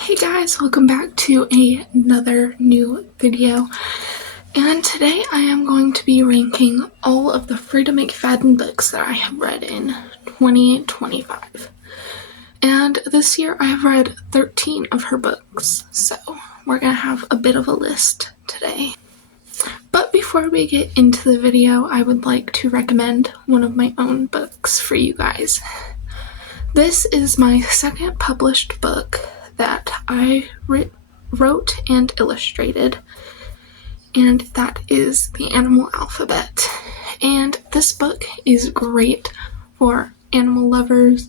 Hey guys, welcome back to another new video, and today I am going to be ranking all of the Freida McFadden books that I have read in 2025. And this year I have read 13 of her books, so we're going to have a bit of a list today. But before we get into the video, I would like to recommend one of my own books for you guys. This is my second published book that I wrote and illustrated, and that is The Animal Alphabet. And this book is great for animal lovers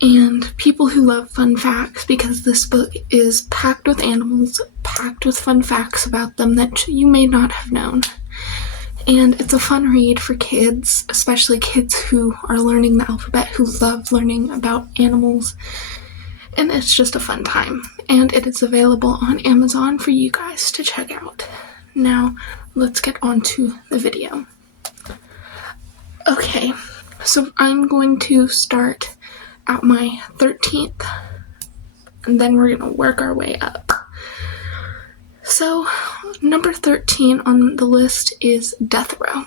and people who love fun facts, because this book is packed with animals, packed with fun facts about them that you may not have known. And it's a fun read for kids, especially kids who are learning the alphabet, who love learning about animals. And it's just a fun time. And it is available on Amazon for you guys to check out. Now, let's get on to the video. Okay, so I'm going to start at my 13th, and then we're going to work our way up. So, number 13 on the list is Death Row.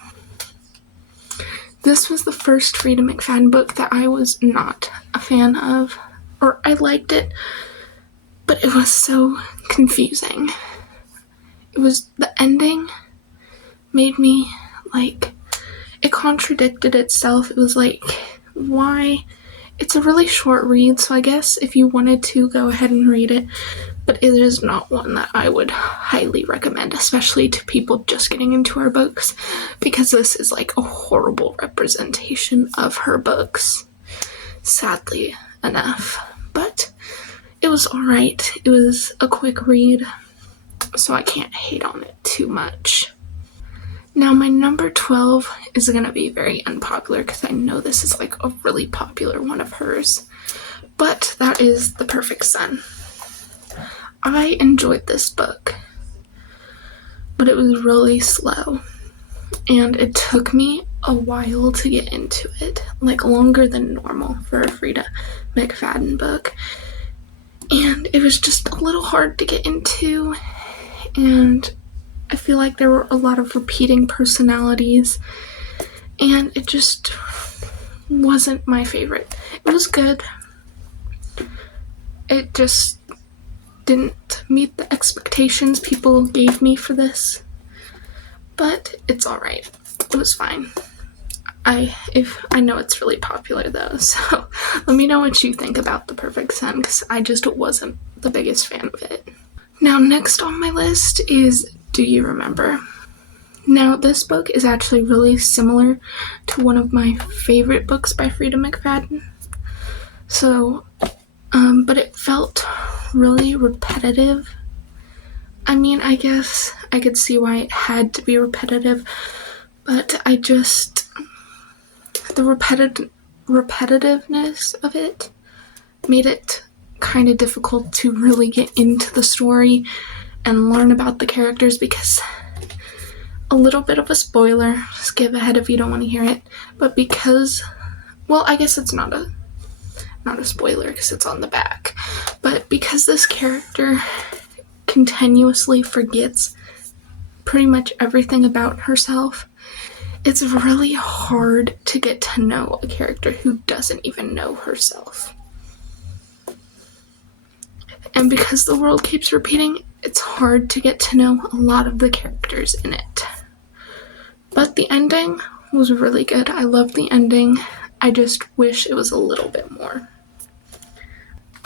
This was the first Freida McFadden book that I was not a fan of, or I liked it, but it was so confusing. The ending made me, it contradicted itself. It was why? It's a really short read, so I guess if you wanted to, go ahead and read it, but it is not one that I would highly recommend, especially to people just getting into her books, because this is a horrible representation of her books, sadly enough. But it was alright. It was a quick read, so I can't hate on it too much. Now, my number 12 is going to be very unpopular, because I know this is a really popular one of hers, but that is The Perfect Son. I enjoyed this book, but it was really slow, and it took me a while to get into it, longer than normal for a Freida McFadden book, and it was just a little hard to get into, and I feel like there were a lot of repeating personalities, and it just wasn't my favorite. It was good. It just didn't meet the expectations people gave me for this, but it's alright. It was fine. I know it's really popular though, so let me know what you think about The Perfect Son, because I just wasn't the biggest fan of it. Now, next on my list is Do You Remember? Now, this book is actually really similar to one of my favorite books by Freida McFadden. So, but it felt really repetitive. I mean, I guess I could see why it had to be repetitive, but the repetitiveness of it made it kind of difficult to really get into the story and learn about the characters, because a little bit of a spoiler, skip ahead if you don't want to hear it, but I guess it's not a spoiler because it's on the back, but because this character continuously forgets pretty much everything about herself, it's really hard to get to know a character who doesn't even know herself. And because the world keeps repeating, it's hard to get to know a lot of the characters in it. But the ending was really good. I loved the ending. I just wish it was a little bit more.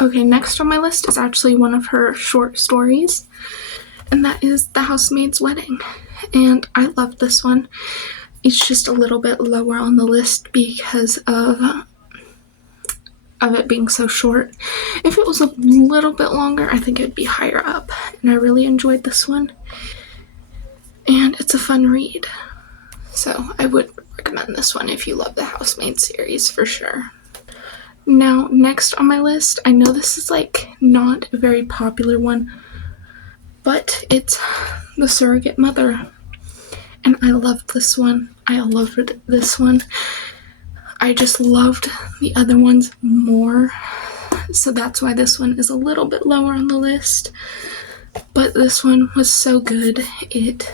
Okay, next on my list is actually one of her short stories, and that is The Housemaid's Wedding. And I love this one. It's just a little bit lower on the list because of it being so short. If it was a little bit longer, I think it'd be higher up, and I really enjoyed this one, and it's a fun read, so I would recommend this one if you love the Housemaid series for sure. Now, next on my list, I know this is not a very popular one, but it's The Surrogate Mother, and I loved this one. I loved this one. I just loved the other ones more so that's why this one is a little bit lower on the list. But this one was so good, it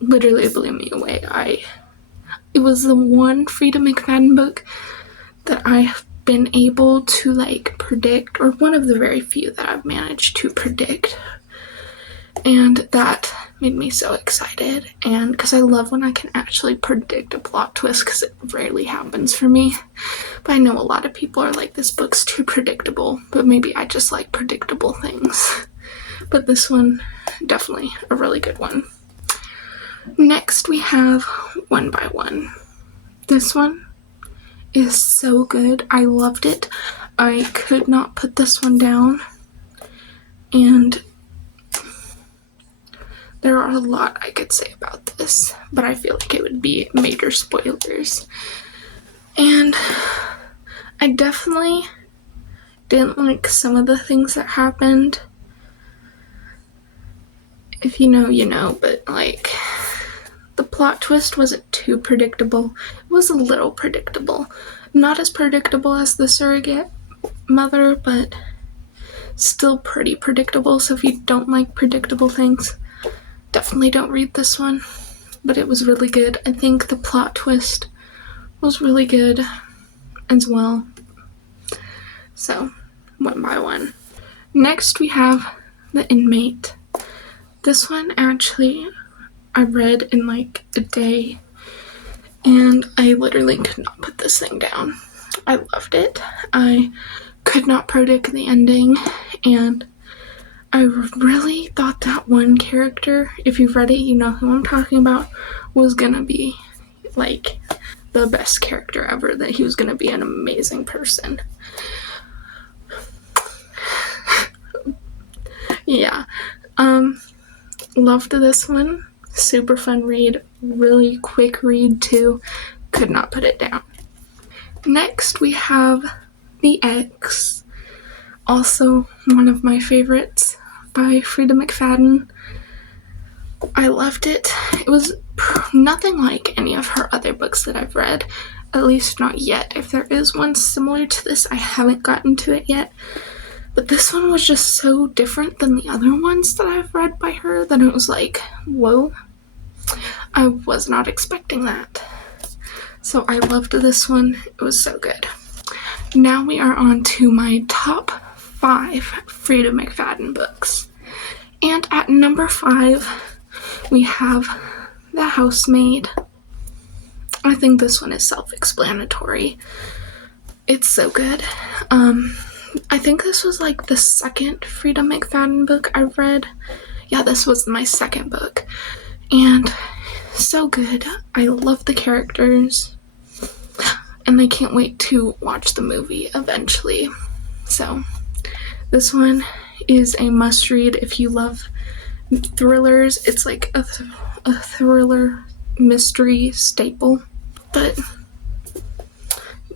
literally blew me away. It was the one Freida McFadden book that I have been able to predict, or one of the very few that I've managed to predict, and that made me so excited. And because I love when I can actually predict a plot twist, because it rarely happens for me. But I know a lot of people are like, this book's too predictable, but maybe I just like predictable things. But this one, definitely a really good one. Next we have One by One. This one is so good. I loved it. I could not put this one down, and there are a lot I could say about this, but I feel like it would be major spoilers. And I definitely didn't like some of the things that happened. If you know, you know, but the plot twist wasn't too predictable. It was a little predictable. Not as predictable as The Surrogate Mother, but still pretty predictable. So if you don't like predictable things, definitely don't read this one. But it was really good. I think the plot twist was really good as well. So, One by One. Next we have The Inmate. This one actually I read in a day, and I literally could not put this thing down. I loved it. I could not predict the ending, and I really thought that one character, if you've read it, you know who I'm talking about, was gonna be the best character ever, that he was gonna be an amazing person. Yeah. Loved this one. Super fun read. Really quick read too. Could not put it down. Next we have The X. Also one of my favorites by Freida McFadden. I loved it. It was nothing like any of her other books that I've read. At least not yet. If there is one similar to this, I haven't gotten to it yet. But this one was just so different than the other ones that I've read by her that it was like, whoa, I was not expecting that. So I loved this one. It was so good. Now we are on to my top 5 Freida McFadden books. And at number 5, we have The Housemaid. I think this one is self-explanatory. It's so good. I think this was the second Freida McFadden book I read. Yeah, this was my second book. And so good. I love the characters. And I can't wait to watch the movie eventually. So, this one is a must-read if you love thrillers. It's like a thriller mystery staple. But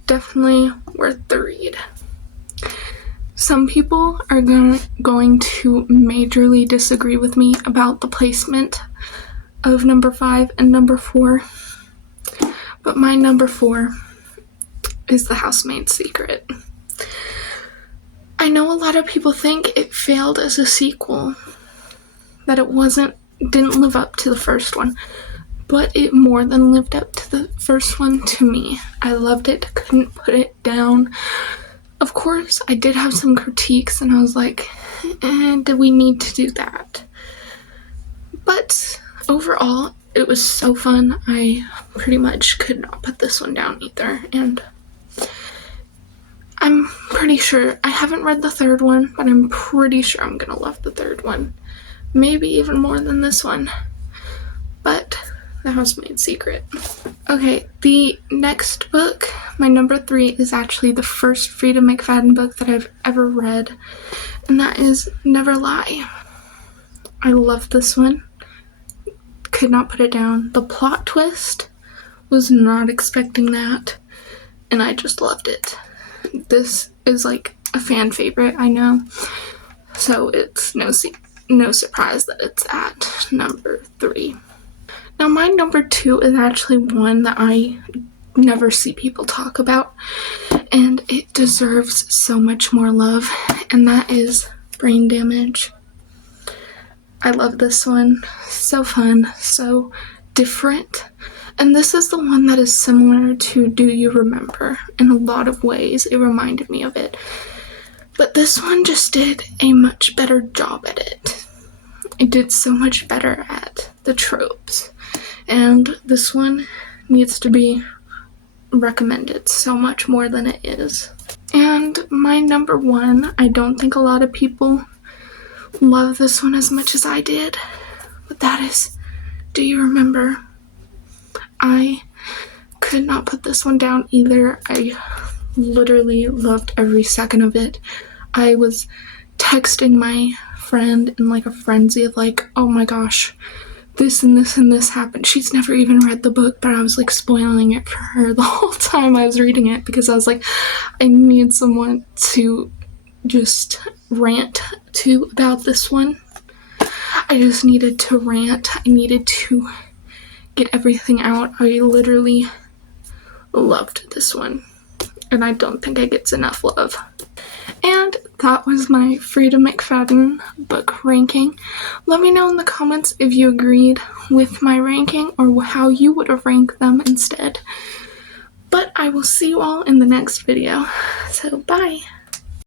definitely worth the read. Some people are going to majorly disagree with me about the placement of number 5 and number 4, but my number 4 is The Housemaid's Secret. I know a lot of people think it failed as a sequel, that it didn't live up to the first one, but it more than lived up to the first one to me. I loved it, couldn't put it down. Of course, I did have some critiques, and I was like, do we need to do that? But overall, it was so fun. I pretty much could not put this one down either, and I'm pretty sure, I haven't read the third one, but I'm pretty sure I'm gonna love the third one. Maybe even more than this one. But The Housemaid's Secret. Okay, the next book, my number 3, is actually the first Freida McFadden book that I've ever read, and that is Never Lie. I love this one. Could not put it down. The plot twist, was not expecting that, and I just loved it. This is a fan favorite, I know, so it's no surprise that it's at number 3. Now, my number 2 is actually one that I never see people talk about, and it deserves so much more love, and that is Brain Damage. I love this one. So fun, so different. And this is the one that is similar to Do You Remember? In a lot of ways, it reminded me of it. But this one just did a much better job at it. It did so much better at the tropes. And this one needs to be recommended so much more than it is. And my number one, I don't think a lot of people love this one as much as I did, but that is Do You Remember? I could not put this one down either. I literally loved every second of it. I was texting my friend in like a frenzy of like, oh my gosh, this and this and this happened. She's never even read the book, but I was like spoiling it for her the whole time I was reading it, because I was like, I need someone to just rant to about this one. I just needed to rant. I needed to get everything out. I literally loved this one, and I don't think it gets enough love. And that was my Freida McFadden book ranking. Let me know in the comments if you agreed with my ranking or how you would have ranked them instead. But I will see you all in the next video. So bye!